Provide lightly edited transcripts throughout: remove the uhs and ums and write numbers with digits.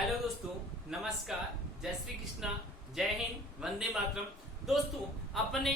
Hello दोस्तों, नमस्कार, जय श्री कृष्णा, जय हिंद, वंदे मातरम। दोस्तों, अपने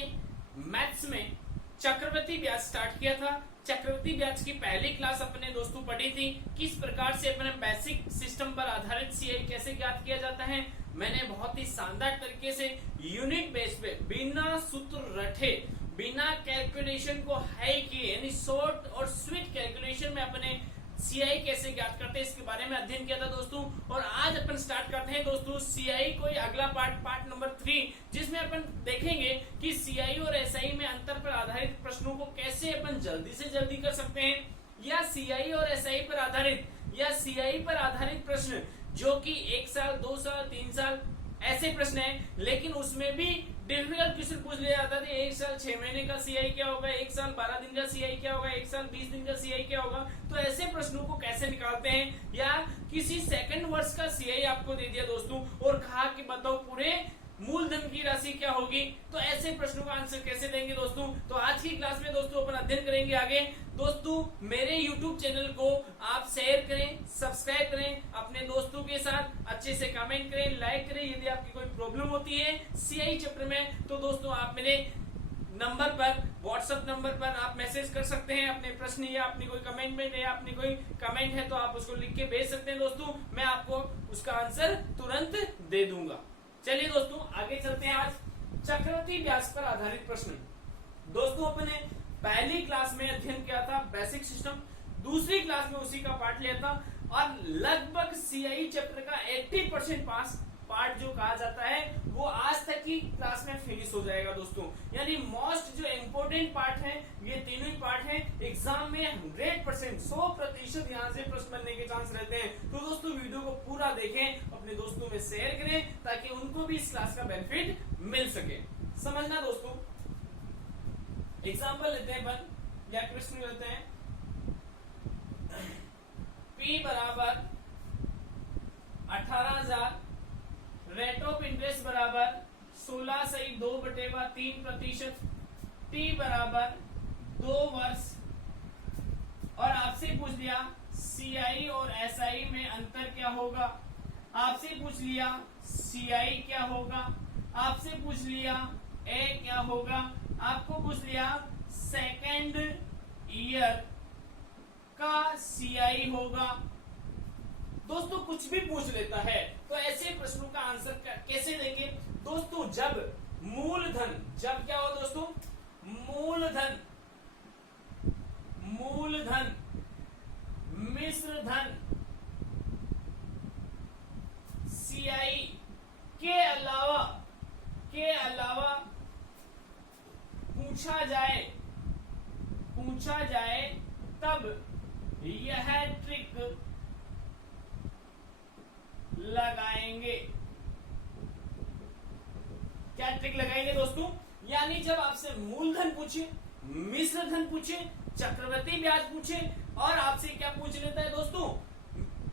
मैथ्स में चक्रवृद्धि ब्याज स्टार्ट किया था। चक्रवृद्धि ब्याज की पहली क्लास अपने दोस्तों पढ़ी थी, किस प्रकार से अपने बेसिक सिस्टम पर आधारित सीआई कैसे ज्ञात किया जाता है। मैंने बहुत ही शानदार तरीके से यूनिट बेस पे बिना सूत्र रटे, बिना कैलकुलेशन को हाई किए, यानी शॉर्ट और स्वीट कैलकुलेशन में अपने सीआई कैसे ज्ञात करते हैं इसके बारे में अध्ययन किया था दोस्तों। और आज अपन स्टार्ट करते हैं दोस्तों सीआई कोई अगला पार्ट नंबर 3, जिसमें अपन देखेंगे कि सीआई और एसआई में अंतर पर आधारित प्रश्नों को कैसे अपन जल्दी से जल्दी कर सकते हैं, या सीआई और एसआई पर आधारित या सीआई पर आधारित प्रश्न जो कि 1 साल 2 साल 3 साल ऐसे प्रश्न हैं, लेकिन उसमें भी डिफिकल्ट क्वेश्चन पूछ लिया जाता था। 1 साल 6 महीने का सीआई क्या होगा, 1 साल 12 दिन का सीआई क्या होगा, 1 साल 20 दिन का सीआई क्या होगा। तो ऐसे प्रश्नों को कैसे निकालते हैं, या किसी सेकंड वर्ष का सीआई आपको दे दिया दोस्तों और कहा कि बताओ पूरे मूलधन की राशि क्या होगी, तो ऐसे प्रश्नों का आंसर कैसे देंगे दोस्तों। तो आज की क्लास में दोस्तों अपन अध्ययन करेंगे आगे। दोस्तों, मेरे YouTube चैनल को आप शेयर करें, सब्सक्राइब करें, अपने दोस्तों के साथ अच्छे से कमेंट करें, लाइक करें। यदि आपकी कोई प्रॉब्लम होती है सीआई चैप्टर में तो दोस्तों आप मेरे नंबर पर, व्हाट्सएप नंबर पर आप मैसेज कर सकते हैं अपने प्रश्न, या अपनी कोई कमेंट या अपनी कोई कमेंट है तो आप उसको लिख के भेज सकते हैं दोस्तों। मैं आपको उसका आंसर तुरंत दे दूंगा। चलिए दोस्तों, आगे चलते हैं। आज चक्रवृद्धि ब्याज पर आधारित प्रश्न। दोस्तों, अपने पहली क्लास में अध्ययन किया था बेसिक सिस्टम, दूसरी क्लास में उसी का पार्ट लिया था, और लगभग सीआई चैप्टर का 80% पास पार्ट जो कहा जाता है वो आज तक की क्लास में फिनिश हो जाएगा दोस्तों। यानी मोस्ट जो इम्पोर्टेंट पार्ट है ये तीनों ही पार्ट है। एग्जाम में 100% 100% यहाँ से प्रश्न बनने के चांस रहते हैं। तो दोस्तों, वीडियो को पूरा देखें, अपने दोस्तों में शेयर करें ताकि उनको भी इस क्लास का बेनिफिट मिल सके। समझना दोस्तों, एग्जाम्पल लेते हैं अपन, या क्वेश्चन लेते हैं। P बराबर 18,000, रेट ऑफ इंटरेस्ट बराबर 16/2/3%, टी बराबर 2 वर्ष, और आपसे पूछ लिया सीआई और एसआई में अंतर क्या होगा, आपसे पूछ लिया सीआई क्या होगा, आपसे पूछ लिया ए क्या होगा, आपको पूछ लिया सेकेंड ईयर का सीआई होगा। दोस्तों, कुछ भी पूछ लेता है तो ऐसे प्रश्नों का आंसर कैसे देंगे दोस्तों। जब मूलधन, जब क्या हो दोस्तों, मूलधन मिश्र धन सीआई के अलावा पूछा जाए तब यह ट्रिक लगाएंगे। क्या ट्रिक लगाएंगे दोस्तों, यानी जब आपसे मूलधन पूछे, मिश्र धन पूछे, चक्रवृद्धि ब्याज पूछे, और आपसे क्या पूछ लेता है दोस्तों,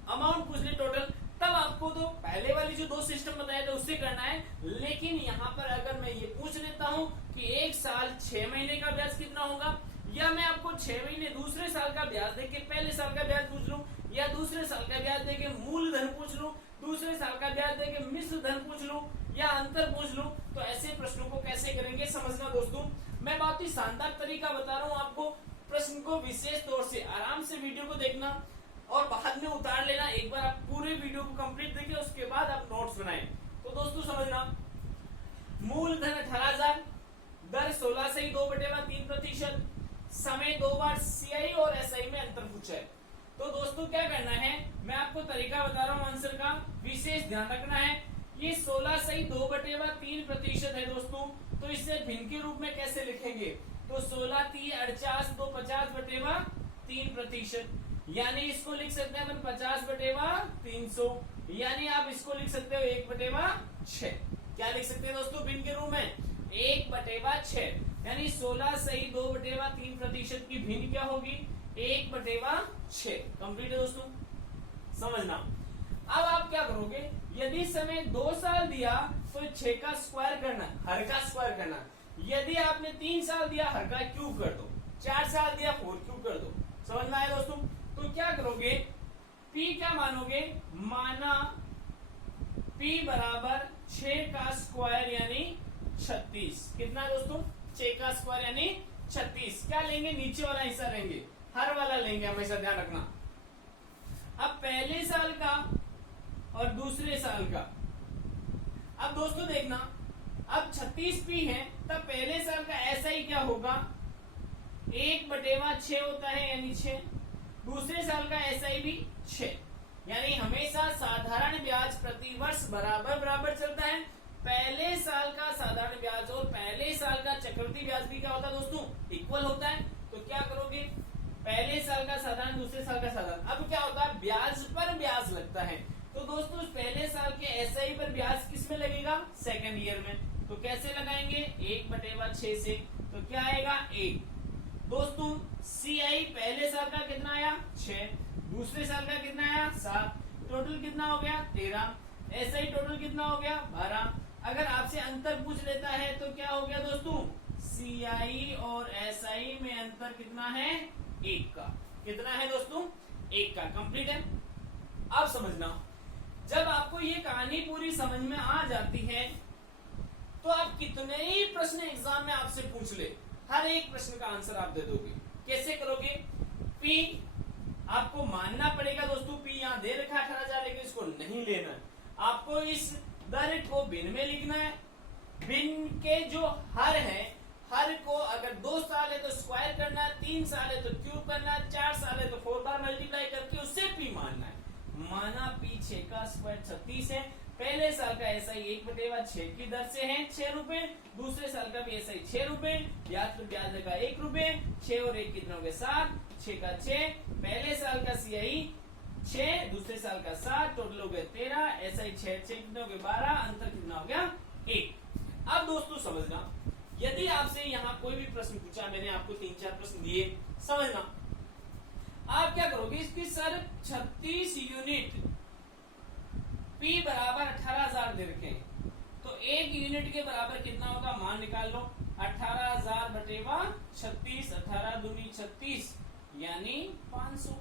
अमाउंट पूछ ले टोटल, तब आपको तो पहले वाली जो 2 सिस्टम बताए थे उससे करना है। लेकिन यहाँ पर अगर मैं ये पूछ लेता हूँ कि 1 साल 6 महीने का ब्याज कितना होगा, या मैं आपको 6 महीने दूसरे साल का ब्याज देके पहले साल का ब्याज पूछ लूं, या दूसरे साल का ब्याज देके मूलधन पूछ लूं, दूसरे साल का ब्याज देके मिश्र धन पूछ लूं, या अंतर पूछ लूं, तो ऐसे प्रश्नों को कैसे करेंगे समझना दोस्तों। मैं बहुत ही शानदार तरीका बता रहा हूं आपको। प्रश्न को विशेष तौर से आराम से वीडियो को देखना और बाद में उतार लेना। एक बार आप पूरे वीडियो को कंप्लीट देखिए, उसके बाद आप नोट्स बनाएं। तो दोस्तों समझना, मूलधन 18,000, दर 16/2/3%, समय 2 बार, सीआई और एसआई में अंतर पूछा है। तो दोस्तों क्या करना है, मैं आपको तरीका बता रहा हूं आंसर का, विशेष ध्यान रखना है। ये 16/2/3% है दोस्तों, तो इसे भिन्न के रूप में कैसे लिखेंगे, तो 16 3 48 2 50/3%, यानी इसको लिख सकते हैं अपन 50/300, यानी आप इसको लिख सकते हो 1/6। क्या लिख सकते हैं दोस्तों भिन्न के रूप में, 1/6, यानी 16/2/3% की भिन्न क्या होगी, 1/6। कंप्लीट है दोस्तों, समझना। अब आप क्या करोगे, यदि समय 2 साल दिया तो 6 का स्क्वायर करना, हर का स्क्वायर करना। यदि आपने 3 साल दिया, हर का क्यूब कर दो, 4 साल दिया 4 क्यूब कर दो। समझ में आया दोस्तों। तो क्या करोगे, P क्या मानोगे, माना P बराबर 6 का स्क्वायर यानी 36। कितना दोस्तों? 6 का स्क्वायर यानी 36। क्या लेंगे? नीचे वाला हिस्सा लेंगे, हर वाला लेंगे, हमेशा ध्यान रखना। अब पहले साल का और दूसरे साल का, अब दोस्तों देखना, अब 36P है तब पहले साल का ऐसा ही क्या होगा, 1/6 होता है यानी 6। दूसरे साल का ऐसा ही भी 6, यानी हमेशा साधारण ब्याज प्रति वर्ष बराबर बराबर चलता है। पहले साल का साधारण ब्याज और पहले साल का चक्रवृद्धि ब्याज भी क्या होता है दोस्तों? इक्वल होता है। तो क्या करोगे? पहले साल का साधारण, दूसरे साल का साधारण। अब क्या होता है? ब्याज पर ब्याज लगता है। तो दोस्तों पहले साल के एसआई पर ब्याज किस में लगेगा? सेकेंड ईयर में। तो कैसे लगाएंगे? 1/6 से। तो क्या आएगा? 1। दोस्तों सीआई पहले साल का कितना आया? 6। दूसरे साल का कितना आया? 7। टोटल कितना हो गया? 13। एसआई टोटल कितना हो गया? 12। अगर आपसे अंतर पूछ लेता है तो क्या हो गया दोस्तों? सीआई और एसआई में अंतर कितना है? 1 का। कितना है दोस्तों? 1 का। कंप्लीट है। अब समझना, जब आपको ये कहानी पूरी समझ में आ जाती है तो आप कितने ही प्रश्न एग्जाम में आपसे पूछ ले, हर एक प्रश्न का आंसर आप दे दोगे। कैसे करोगे? पी आपको मानना पड़ेगा दोस्तों, पी यहाँ दे रखा है 18,000, लेकिन इसको नहीं लेना है। आपको इस दर को भिन्न में लिखना है। भिन्न के जो हर है, हर को अगर 2 साल है तो स्क्वायर करना है, 3 साल है तो क्यूब करना है, 4 साल है तो 4 बार मल्टीप्लाई करके उससे पी मानना है। माना पी 6 का स्क्वायर 36 है। पहले साल का ऐसा ही 1/6 की दर से है 6 रुपए। दूसरे साल का भी ऐसा ही 6 रुपए। ब्याज पर ब्याज लगा 1 रुपए। 6 और 1 कितना हो गया? 7। 6 का 6। पहले साल का सीआई 6, दूसरे साल का 7, टोटल हो गया 13। ऐसा ही 6 कितने हो गए? 12। अंतर कितना हो गया? 1। अब दोस्तों समझना, यदि आपसे यहाँ कोई भी प्रश्न पूछा, मैंने आपको 3-4 प्रश्न दिए, समझना आप क्या करोगे? इसकी सर 36 यूनिट P बराबर 18,000 दे रखे हैं, तो 1 यूनिट के बराबर कितना होगा? मान निकाल लो। 18,000 बटेवा 36, 18 दूनी 36 यानी 500।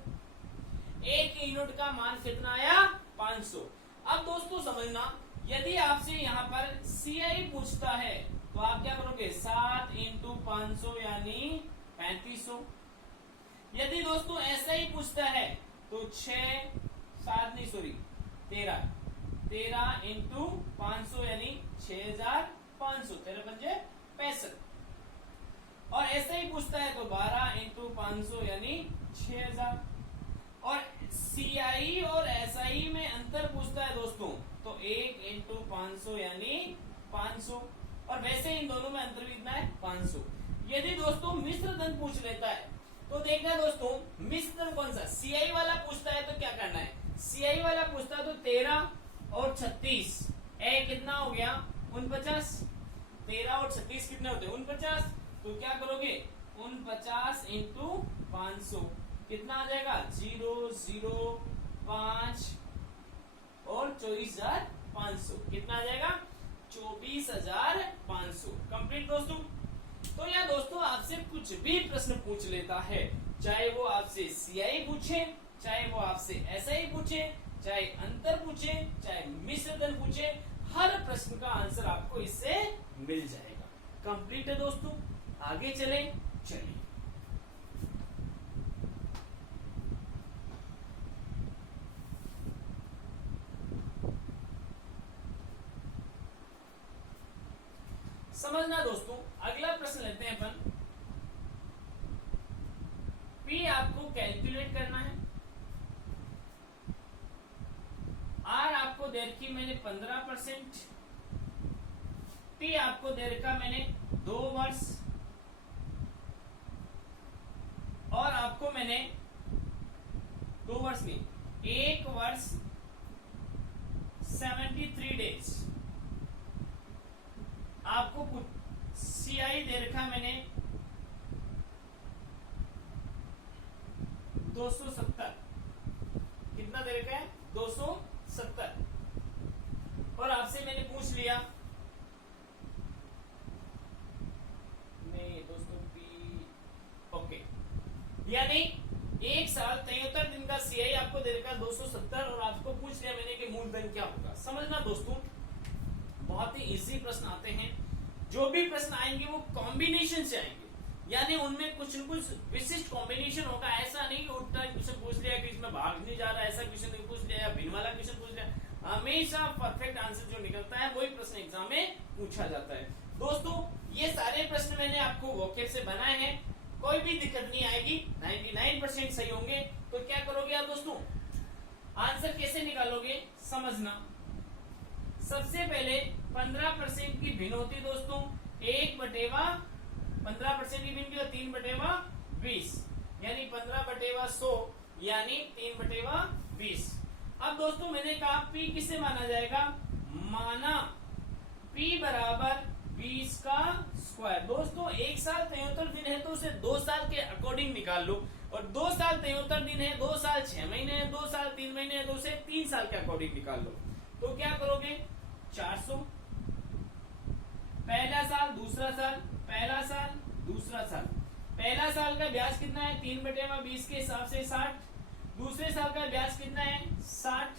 1 यूनिट का मान कितना आया? 500। अब दोस्तों समझना, यदि आपसे यहाँ पर सीआई पूछता है तो आप क्या करोगे? 7 × 500 यानी 3500। यदि दोस्तों ऐसा ही पूछता है तो 13 × 500 यानी 6,500। 13 पंजे 65। और ऐसा ही पूछता है तो 12 × 500 यानी 6,000। और सीआई और एसआई में अंतर पूछता है दोस्तों तो 1 × 500 यानी 500। और वैसे इन दोनों में अंतर भी इतना है 500। यदि दोस्तों मिश्र धन पूछ लेता है तो देखना दोस्तों मिश्र धन कौन सा? सीआई वाला पूछता है तो क्या करना है? सीआई वाला पूछता है तो 13 और 36 कितना हो गया? 49। 13 और 36 कितने होते हैं? 49। तो क्या करोगे? 49 × 500 कितना आ जाएगा? 0, 0, 5 और 24,500। कितना आ जाएगा? 24,500। कंप्लीट दोस्तों। तो यह दोस्तों आपसे कुछ भी प्रश्न पूछ लेता है, चाहे वो आपसे सीआई पूछे, चाहे वो आपसे एसआई पूछे, चाहे अंतर पूछे, चाहे मिश्र धन पूछे, हर प्रश्न का आंसर आपको इससे मिल जाएगा। कंप्लीट है दोस्तों। आगे चले, चलिए समझना दोस्तों। अगला प्रश्न लेते हैं अपन। पी आपको कैलकुलेट करना है, आर आपको दे रखी मैंने 15%, टी आपको दे रखा मैंने 2 वर्ष, और आपको मैंने 2 वर्ष नहीं, 1 वर्ष 73 डेज आपको सीआई दे रखा मैंने 270। कितना दे रखा है? 270। और आपसे मैंने पूछ लिया नहीं दोस्तों पी, ओके, यानी 1 साल 73 दिन का सीआई आपको दे रखा जाएगा 270 और आपको पूछ लिया मैंने कि मूलधन क्या होगा। समझना दोस्तों, बहुत ही इजी प्रश्न आते हैं। जो भी प्रश्न आएंगे वो कॉम्बिनेशन से आएंगे, यानी उनमें कुछ न कुछ विशिष्ट कॉम्बिनेशन होगा। ऐसा नहीं कि उल्टा क्वेश्चन पूछ लिया कि इसमें भाग नहीं जा रहा, ऐसा क्वेश्चन नहीं पूछ लिया या भिन्न वाला क्वेश्चन पूछ लिया। हमेशा परफेक्ट आंसर जो निकलता है वही प्रश्न एग्जाम में पूछा जाता है। दोस्तों ये सारे प्रश्न मैंने आपको वोकेब से बनाए हैं, कोई भी दिक्कत नहीं आएगी, 99% सही होंगे। तो क्या करोगे आप दोस्तों, आंसर कैसे निकालोगे समझना। सबसे पहले 15% की भिन्न होती दोस्तों 1/15% की भिन्न 3/20, यानी 15/100 यानी 3/20। अब दोस्तों मैंने कहा P किसे माना जाएगा, माना P बराबर 20 का स्क्वायर। दोस्तों एक साल 73 दिन है तो उसे 2 साल के अकॉर्डिंग निकाल लो, और 2 साल 73 दिन है, 2 साल 6 महीने है, 2 साल 3 महीने है, तो उसे 3 साल के अकॉर्डिंग निकाल लो। तो क्या करोगे, 400 पहला साल, दूसरा साल, पहला साल, दूसरा साल। पहला साल का ब्याज कितना है, 3/20 के हिसाब से 60। दूसरे साल का ब्याज कितना है, 60।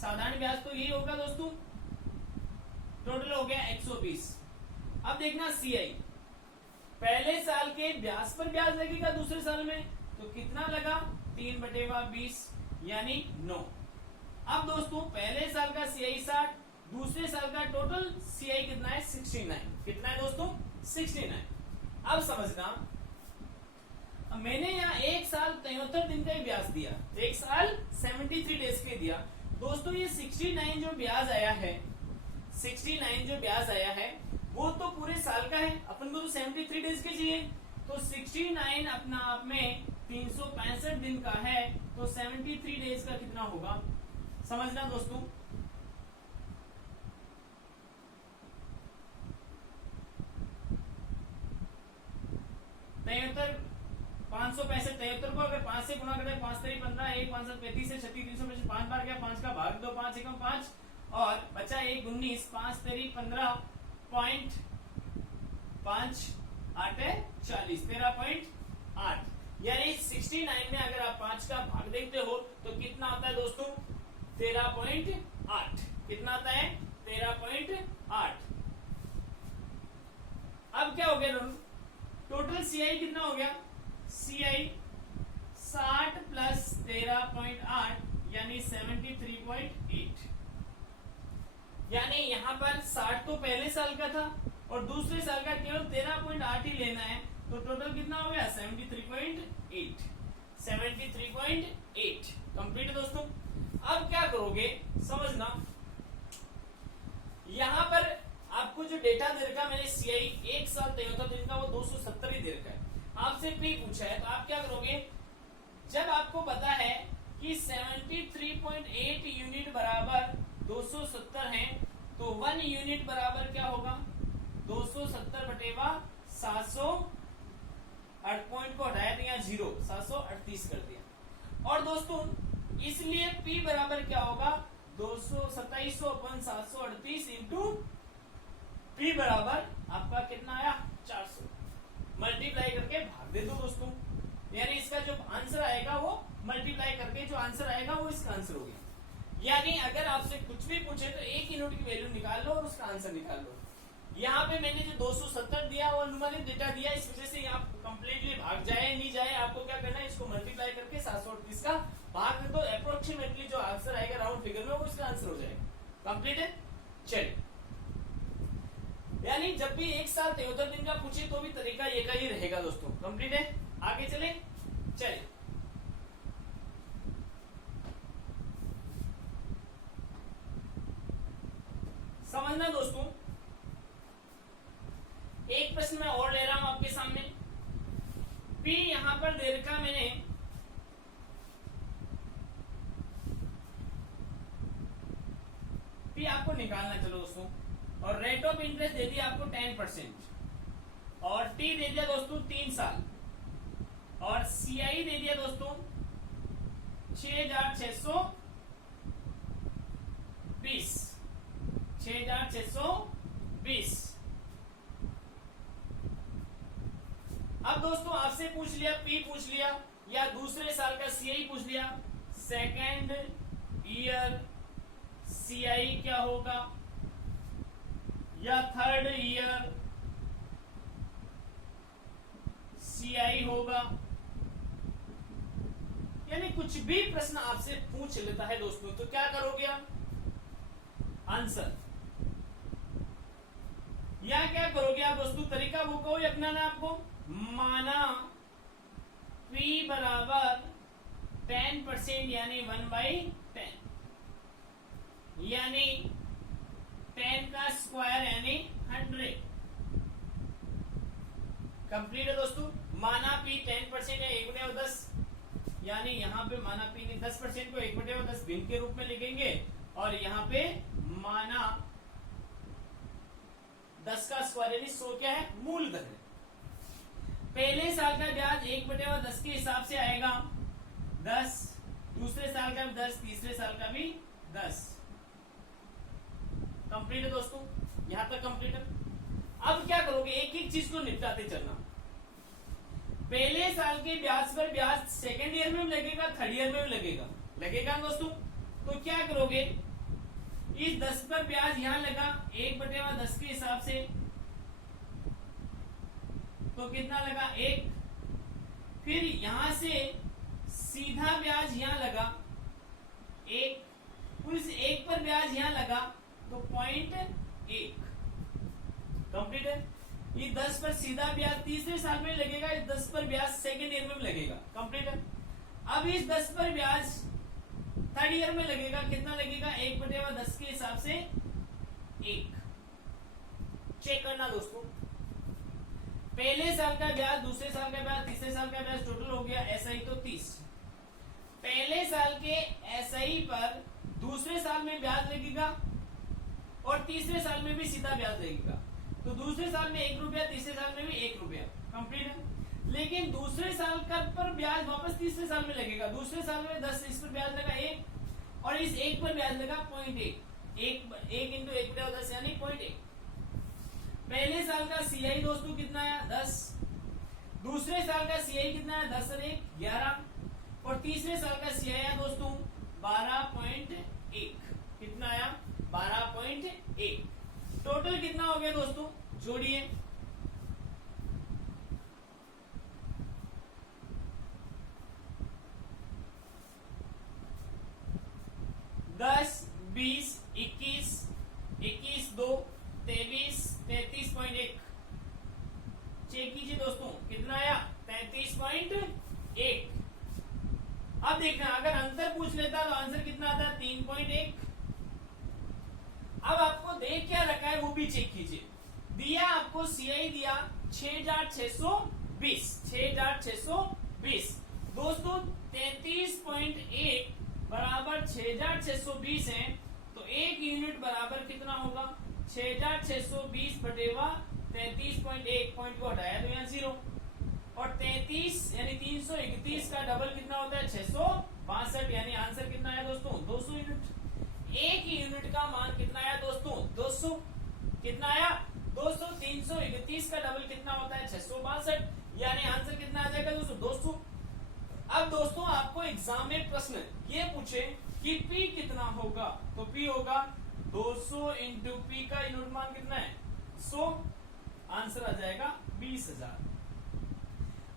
साधारण ब्याज तो यही होगा दोस्तों। टोटल हो गया 120। अब देखना CI, पहले साल के ब्याज पर ब्याज लगेगा दूसरे साल में, तो कितना लगा, 3/20 यानी 9। अब दोस्तों पहले साल का CI 60, दूसरे साल का टोटल CI कितना है, 69। कितना है दोस्तों, 69। अब समझना, मैंने यहाँ 1 साल 73 दिन का ही ब्याज दिया, 1 साल 73 डेज के दिया। दोस्तों ये 69 जो ब्याज आया है, 69 जो ब्याज आया है वो तो पूरे साल का है, अपन को तो 73 डेज के चाहिए। तो 69 अपना आप में 365 दिन का है, तो 73 डेज का कितना होगा, समझना दोस्तों। तिहत्तर 565, 73 को अगर 5 से गुणा करें, 5 3 15, 1 5 7 35 से 36 325, 5 बार गया, 5 का भाग 2, 5 एकम 5 और बचा 1 19, 5 3 15.5 8 है 40, 13.8। यानी 69 में अगर आप 5 का भाग देखते हो तो कितना आता है दोस्तों, 13.8। कितना आता है, 13.8। अब क्या हो गया, टोटल CI कितना हो गया, CI 60 प्लस 13.8 यानी 73.8। यानी यहाँ पर 60 तो पहले साल का था और दूसरे साल का केवल 13.8 ही लेना है, तो टोटल कितना हो गया, 73.8। 73.8 कंप्लीट दोस्तों। अब क्या करोगे समझना, यहाँ पर आपको जो डेटा दे रखा मैंने CI 1 साल 73 दिन का वो 270 ही दे रखा है, आपसे P पूछा है। तो आप क्या करोगे, जब आपको पता है कि 73.8 यूनिट बराबर 270 है, तो 1 यूनिट बराबर क्या होगा, 270/700। 8 पॉइंट को हटाया दिया 0, 738 कर दिया। और दोस्तों इसलिए P बराबर क्या होगा, 2700/738 इंटू P बराबर आपका कितना आया, 400। मल्टीप्लाई करके भाग दे दो दोस्तों, यानी इसका जो आंसर आएगा वो मल्टीप्लाई करके जो आंसर आएगा वो इसका आंसर हो गया। यानी अगर आपसे कुछ भी पूछे तो 1 यूनिट की वैल्यू निकाल लो और उसका आंसर निकाल लो। यहाँ पे मैंने जो 270 दिया वो अनुमानित डेटा दिया, इस वजह से आप कंप्लीटली भाग जाए नहीं जाए, आपको क्या करना है, इसको मल्टीप्लाई करके 738 का भाग दे दो। अप्रोक्सीमेटली जो आंसर आएगा राउंड फिगर में वो इसका आंसर हो जाएगा। कंप्लीट है, चलिए। यानी जब भी 1 साल 73 दिन का पूछे तो भी तरीका ये का ही रहेगा दोस्तों। कंप्लीट है, आगे चले, चलिए। समझना दोस्तों, एक प्रश्न मैं और ले रहा हूं आपके सामने। P यहां पर दे रखा मैंने, P आपको निकालना, चलो दोस्तों। और रेट ऑफ इंटरेस्ट दे दिया आपको 10% और T दे दिया दोस्तों 3 साल और CI दे दिया दोस्तों 6620। 6620। अब दोस्तों आपसे पूछ लिया, P पूछ लिया या दूसरे साल का CI पूछ लिया। सेकेंड ईयर सीआई क्या होगा, या थर्ड ईयर सीआई होगा। यानी कुछ भी प्रश्न आपसे पूछ लेता है दोस्तों, तो क्या करोगे आप, आंसर, या क्या करोगे आप दोस्तों, तरीका वो कहो अपनाना आपको, माना P बराबर 10% यानी 1/10, यानी 10 का स्क्वायर यानी 100। कंप्लीट है दोस्तों। माना P 10% है 1/10, यानी यहाँ पे माना P ने 10% को 1/10 भिन्न के रूप में लिखेंगे, और यहाँ पे माना 10 का स्क्वायर यानी 100 क्या है, मूलधन है। पहले साल का ब्याज 1/10 के हिसाब से आएगा 10, दूसरे साल का भी 10, तीसरे साल का भी 10। कंप्लीट है दोस्तों, यहां तक कंप्लीट है। अब क्या करोगे, एक एक चीज को निपटाते चलना। पहले साल के ब्याज पर ब्याज सेकेंड ईयर में भी लगेगा, थर्ड ईयर में भी लगेगा दोस्तों। तो क्या करोगे, इस 10 पर ब्याज यहां लगा 1/10 के हिसाब से, तो कितना लगा 1। फिर यहां से सीधा ब्याज यहां लगा 1, फिर इस 1 पर ब्याज यहां लगा तो 0.1। कंप्लीट है। ये 10 पर सीधा ब्याज तीसरे साल में लगेगा, इस 10 पर ब्याज सेकेंड ईयर में भी लगेगा। कंप्लीट है। अब इस 10 पर ब्याज थर्ड ईयर में लगेगा, कितना लगेगा 1/10 के हिसाब से 1। चेक करना दोस्तों, पहले साल का ब्याज, दूसरे साल का ब्याज, तीसरे साल का ब्याज टोटल हो गया एसआई तो 30। पहले साल के एसआई पर दूसरे साल में ब्याज लगेगा और तीसरे साल में भी सीधा ब्याज लगेगा, तो दूसरे साल में 1 रुपया, तीसरे साल में भी 1 रुपया। कंप्लीट है। लेकिन दूसरे साल का पर ब्याज वापस तीसरे साल में लगेगा, दूसरे साल में 10, इस पर ब्याज लगा 1 और इस 1 पर ब्याज लगा 0.1। 1 इंटू 1/10 यानी 0.1। पहले साल का सीआई दोस्तों कितना आया 10, दूसरे साल का सीआई कितना है 10 और 1 11, और तीसरे साल का सीआई आया दोस्तों 12.1। कितना आया 12.1। टोटल कितना हो गया दोस्तों, जोड़िए, दस 20 21 21 2 23 33.1। चेक कीजिए दोस्तों, कितना आया 33.1। अब देखना, अगर अंतर पूछ लेता तो आंसर कितना आता है 3.1। अब आपको देख क्या रखा है वो भी चेक कीजिए। दिया आपको सीआई दिया 6620, 6620 दोस्तों 33.1 बराबर 6620 है, तो 1 यूनिट बराबर कितना होगा 6620 बटेवा 33.1। पॉइंट को हटाया तो यहाँ 0, और 33 यानी 331 का डबल कितना होता है 662, यानी आंसर कितना है दोस्तों 200 यूनिट। 1 यूनिट का मान कितना आया दोस्तों 200। कितना आया 200। 331 का डबल कितना होता है 662, यानी आंसर कितना आ जाएगा दोस्तों 200। अब दोस्तों आपको एग्जाम में प्रश्न ये पूछे कि P कितना होगा, तो P होगा 200 इंटू P का यूनिट मान कितना है 100, आंसर आ जाएगा 20,000।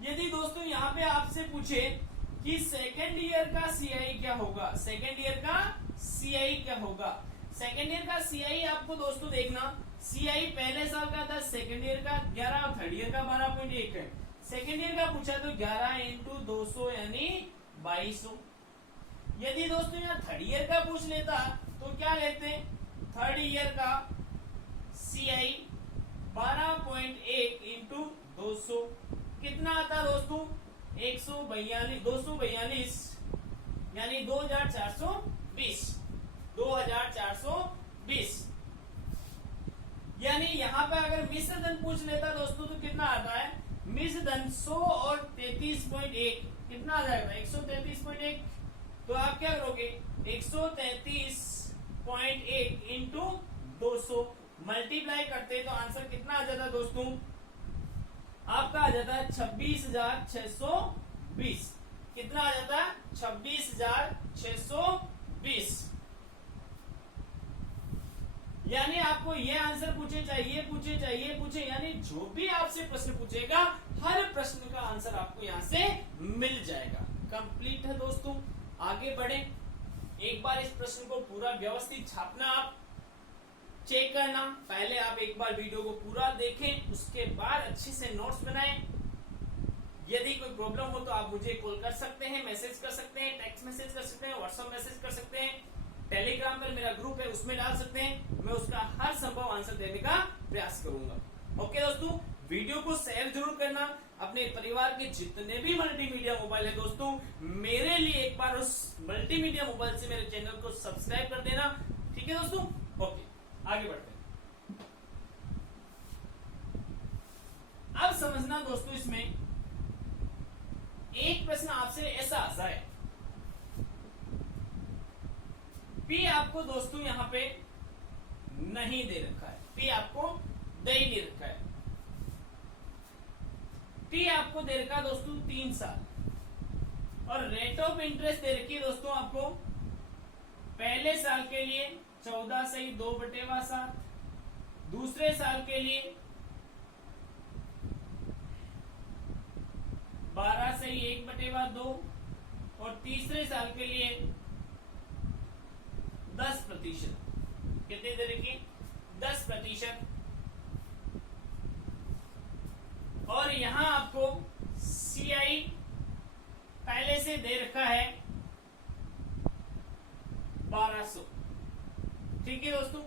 यदि दोस्तों यहाँ पे आपसे पूछे कि सेकेंड ईयर का सीआई क्या होगा, सेकेंड ईयर का सीआई क्या होगा। सेकेंड ईयर का सीआई आपको दोस्तों देखना, सीआई पहले साल का 10, सेकेंड ईयर का 11 और थर्ड ईयर का 12.1 है। सेकेंड ईयर का पूछा तो 11 इंटू 200 यानी 2200। यदि दोस्तों यहाँ थर्ड ईयर का पूछ लेता तो क्या लेते, थर्ड ईयर का सीआई 12.1 इंटू 200 कितना आता दोस्तों 142, 242 यानी 2420, 2420। यानी यहाँ पे अगर मिश्र धन पूछ लेता दोस्तों तो कितना आता है मिश्र धन 100 और 33.1 कितना आ जाएगा 133.1। तो आप क्या करोगे 133.1 इंटू 200 मल्टीप्लाई करते तो आंसर कितना आ जाता दोस्तों, आपका आ जाता है 26,620। कितना आ जाता है 26,620। 620। यानी आपको ये आंसर पूछे चाहिए, यानी जो भी आपसे प्रश्न पूछेगा हर प्रश्न का आंसर आपको यहां से मिल जाएगा। कंप्लीट है दोस्तों, आगे बढ़े। एक बार इस प्रश्न को पूरा व्यवस्थित छापना, आप चेक करना। पहले आप एक बार वीडियो को पूरा देखें, उसके बाद अच्छे से नोट्स बनाएं। यदि कोई प्रॉब्लम हो तो आप मुझे कॉल कर सकते हैं, मैसेज कर सकते हैं, टेक्स्ट मैसेज कर सकते हैं, व्हाट्सएप मैसेज कर सकते हैं, टेलीग्राम पर मेरा ग्रुप है उसमें डाल सकते हैं। मैं उसका हर संभव आंसर देने का प्रयास करूंगा। ओके दोस्तों, वीडियो को शेयर जरूर करना। अपने परिवार के जितने भी मल्टीमीडिया मोबाइल है दोस्तों, मेरे लिए एक बार उस मल्टीमीडिया मोबाइल से मेरे चैनल को सब्सक्राइब कर देना। ठीक है दोस्तों, ओके आगे बढ़ते हैं। अब समझना दोस्तों, इसमें एक प्रश्न आपसे ऐसा आ जाए, पी आपको दोस्तों यहां पे नहीं दे रखा है, पी आपको दे ही नहीं रखा है। टी आपको दे रखा है दोस्तों 3 साल, और रेट ऑफ इंटरेस्ट दे रखी है दोस्तों आपको पहले साल के लिए 14 सही 2/7, दूसरे साल के लिए 12 सही 1/2, और तीसरे साल के लिए 10%। कितने दे रखी? 10%। और यहां आपको सीआई पहले से दे रखा है 1200। ठीक है दोस्तों,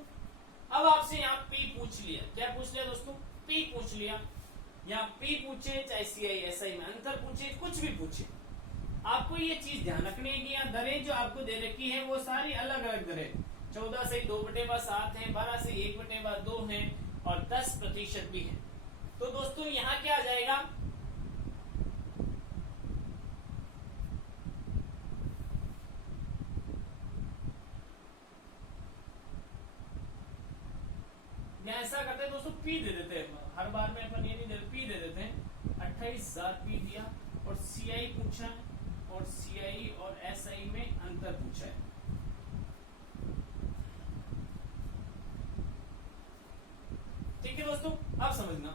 अब आपसे यहाँ पी पूछ लिया। क्या पूछ लिया दोस्तों? पी पूछ लिया। यहाँ पी पूछे चाहे सीआई एसआई में अंतर पूछे, कुछ भी पूछे, आपको ये चीज ध्यान रखनी है कि यहाँ दरें जो आपको दे रखी है वो सारी अलग अलग दरें 14 से 2/7 है, 12 से 1/2 है, और 10% भी है। तो दोस्तों यहाँ क्या आ जाएगा? ऐसा करते हैं दोस्तों, पी दे देते हैं हर बार में, अपन ये नहीं देते, पी दे देते हैं। 28,000 पी दिया, और सीआई पूछा है, और सीआई और एसआई में अंतर पूछा है। ठीक है दोस्तों, अब समझना।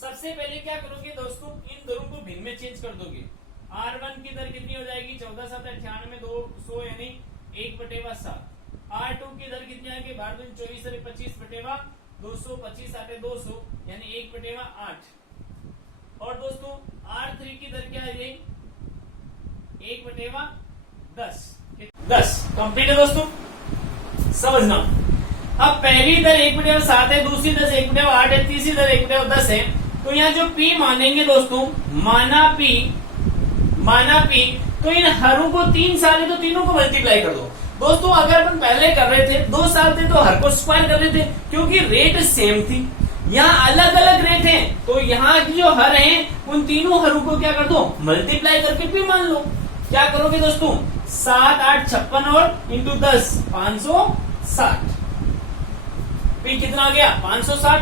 सबसे पहले क्या करोगे दोस्तों, इन दरों को भिन्न में चेंज कर दोगे। R1 की दर कितनी हो जाएगी? 14 7 98 200 यानी 1/7। R2 की दर कितनी आएगी? 12 24 25/200 25 8 200 यानी 1/8। और दोस्तों R3 की दर क्या है? 1/10। 10 कंप्लीट है दोस्तों, समझना। अब पहली दर 1/7 है, दूसरी दर 1/8 है, तीसरी दर 1/10 है। तो यहाँ जो P मानेंगे दोस्तों, माना P, तो इन हरों को 3 साल है तो तीनों को मल्टीप्लाई कर दो। दोस्तों अगर अपन पहले कर रहे थे 2 साल थे तो हर को स्क्वायर कर रहे थे, क्योंकि रेट सेम थी। यहाँ अलग अलग रेट हैं, तो यहाँ की जो हर हैं उन तीनों हरों को क्या कर दो? मल्टीप्लाई करके P मान लो। क्या करोगे दोस्तों? 7 8 56 और इंटू 10 560। P कितना आ गया? 560।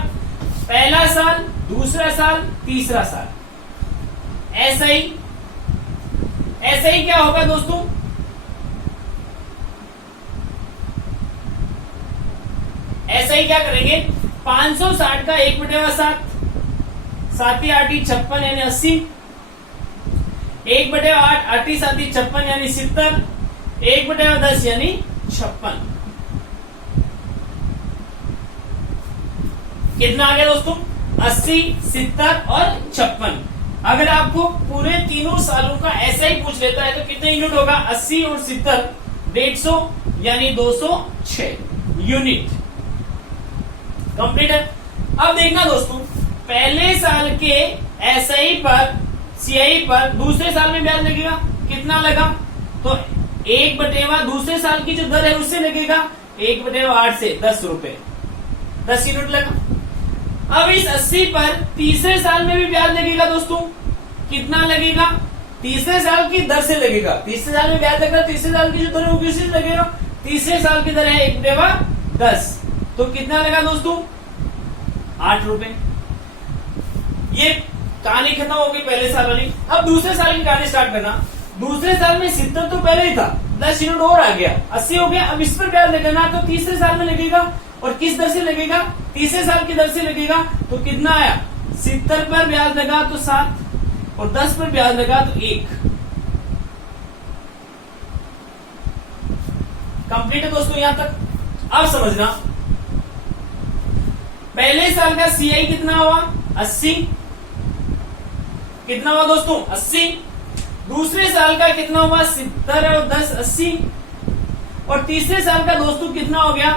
पहला साल, दूसरा साल, तीसरा साल। ऐसा ही क्या होगा दोस्तों? ऐसा ही क्या करेंगे? 560 का 1/7, 7 8 56 यानी 80, 1/8 8 7 56 यानी 70, 1/10 यानी 56। कितना आ गया दोस्तों? 80, 70 और 56। अगर आपको पूरे तीनों सालों का ऐसा ही पूछ लेता है तो कितने यूनिट होगा? 80 और 70 150 यानी 206 यूनिट। कंप्लीट है। अब देखना दोस्तों, पहले साल के एसआई पर सीआई पर दूसरे साल में ब्याज लगेगा। कितना लगा? तो 1/8 दूसरे साल की जो दर है उससे लगेगा 1/8 से 10 रुपए, 10 यूनिट लगा। अब इस 80 पर तीसरे साल में भी ब्याज लगेगा दोस्तों। कितना लगेगा? तीसरे साल की दर से लगेगा। तीसरे साल में ब्याज लगेगा, तीसरे साल की जो दर होगी उसी से लगेगा। तीसरे साल की दर है 1/10, तो कितना लगा दोस्तों? 8 रुपए। ये कहानी खत्म हो गई पहले साल वाली। अब दूसरे साल की कहानी स्टार्ट करना। दूसरे साल में 70 तो पहले ही था, 10 यूनिट और आ गया, 80 हो गया। अब इस पर ब्याज लगाना तो तीसरे साल में लगेगा, और किस दर से लगेगा, तीसरे साल की दर से लगेगा। तो कितना आया, 70 पर ब्याज लगा तो 7, और 10 पर ब्याज लगा तो 1। कंप्लीट है दोस्तों यहां तक। अब समझना, पहले साल का सीआई कितना हुआ, 80, कितना हुआ दोस्तों, 80। दूसरे साल का कितना हुआ, 70 और 10 80, और तीसरे साल का दोस्तों कितना हो गया,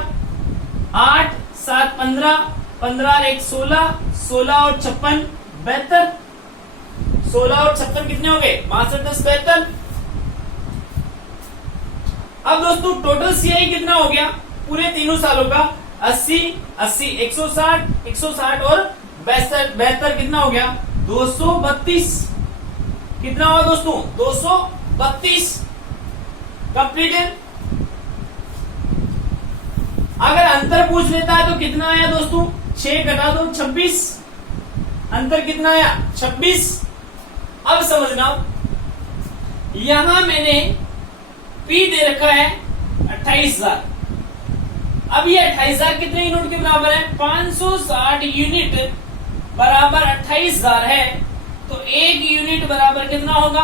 8 7 15, 15 और 1 16, 16 और 56 72, 16 और 56 कितने हो गए, 62 10 72। अब दोस्तों टोटल सीआई कितना हो गया पूरे तीनों सालों का, 80 80 160 160 और 72 कितना हो गया, 232। कितना हुआ दोस्तों, 232। कंप्लीट है। अगर अंतर पूछ लेता है तो कितना आया दोस्तों, 6 घटा दो 26, अंतर कितना आया 26। अब समझना, यहां मैंने पी दे रखा है 28,000। अब ये 28,000 कितने यूनिट के बराबर है, 560 यूनिट बराबर 28,000 है। तो 1 यूनिट बराबर कितना होगा,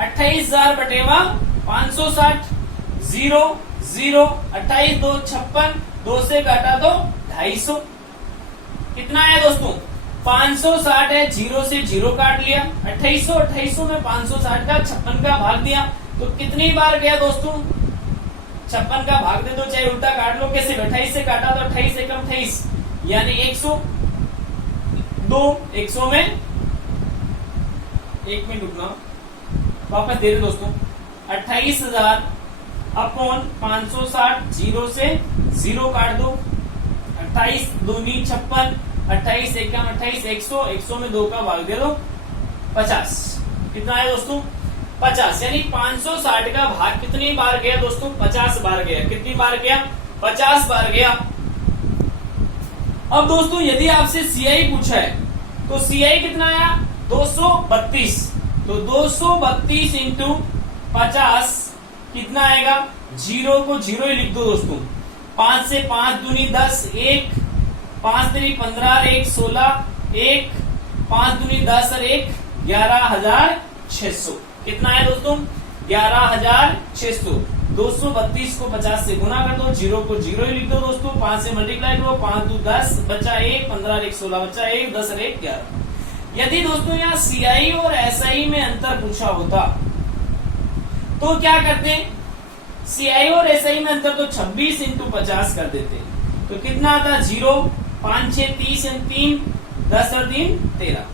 28,000 बटेवा 560, 0 0, 28 2 56, 2 से काटा तो 250। कितना है दोस्तों, 560 है, 0 से 0 काट लिया, 2800 में 560 का 56 का भाग दिया, तो कितनी बार गया दोस्तों, 56 का भाग दे दो, चाहे उल्टा काट लो, कैसे 28 से काटा तो 28 से कम 28, यानी 100, 2 100 में 1 मिनट रुकना, वापस दे रहे दोस्तों, 28,000 अपॉन 560, 0 से 0 काट दो, 28 दूनी 56, 28 एकम 28, 100, 100 में 2 का भाग दे दो 50। कितना है दोस्तों, 50, यानी 560 का भाग कितनी बार गया दोस्तों, 50 बार गया। कितनी बार गया, 50 बार गया। अब दोस्तों यदि आपसे सीआई पूछा है तो सीआई कितना आया, 232। तो 232 इंटू 50 कितना आएगा, 0 को 0 ही लिख दो दोस्तों, 5 से 5 दूनी 10, 1 5 3 15, 1 16, 1 5 दूनी 10 और 1 11,600। कितना है दोस्तों, 11,600। 232 को 50 से गुना कर दो, 0 को 0 ही लिख दो दोस्तों, 5 से मल्टीप्लाई करो, 5 2 10, बचा 1, 15 1 16, बचा 1, 10 और 1 11। यदि दोस्तों यहाँ सीआई और एसआई में अंतर पूछा होता तो क्या करते, सीआई और एसआई में अंतर तो 26 इंटू 50 कर देते, तो कितना आता, 0 5 6 30 3, 10 और 3 13,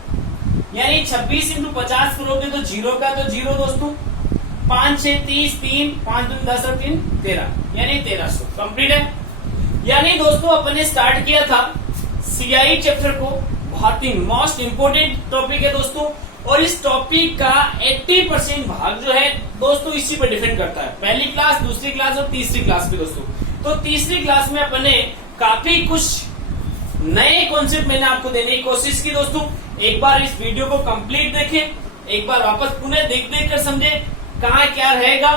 यानी 26 इंटू 50 करोगे तो 0 का तो 0 दोस्तों, 5 6 30 3, 5 2 10 और 3 13, यानी 1300। कंप्लीट है। यानी दोस्तों अपन ने स्टार्ट किया था सीआई चैप्टर को, बहुत ही मोस्ट इंपोर्टेंट टॉपिक है दोस्तों, और इस टॉपिक का 80% भाग जो है दोस्तों इसी पर डिपेंड करता है, पहली क्लास, दूसरी क्लास और तीसरी क्लास पे दोस्तों। तो तीसरी क्लास में अपन ने काफी कुछ नए कॉन्सेप्ट मैंने आपको देने की कोशिश की दोस्तों। एक बार इस वीडियो को कंप्लीट देखें, एक बार वापस पुनः देख देख कर समझे कहाँ क्या रहेगा।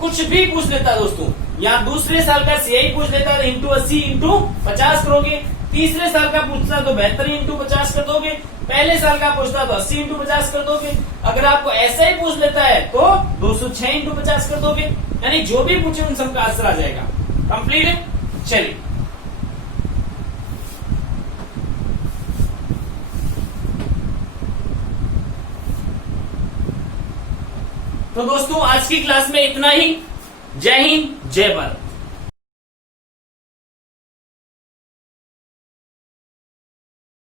कुछ भी पूछ लेता दोस्तों, या दूसरे साल का सीआई पूछ लेता तो इंटू 80 इंटू 50 करोगे, तीसरे साल का पूछता तो 72 इंटू 50 कर दोगे, पहले साल का पूछता तो 80 इंटू 50 कर दोगे, अगर आपको ऐसा ही पूछ लेता है तो 206 इंटू 50 कर दोगे, यानी जो भी पूछे उन सबका आंसर आ जाएगा। कंप्लीट है। चलिए तो दोस्तों आज की क्लास में इतना ही। जय हिंद, जय भारत।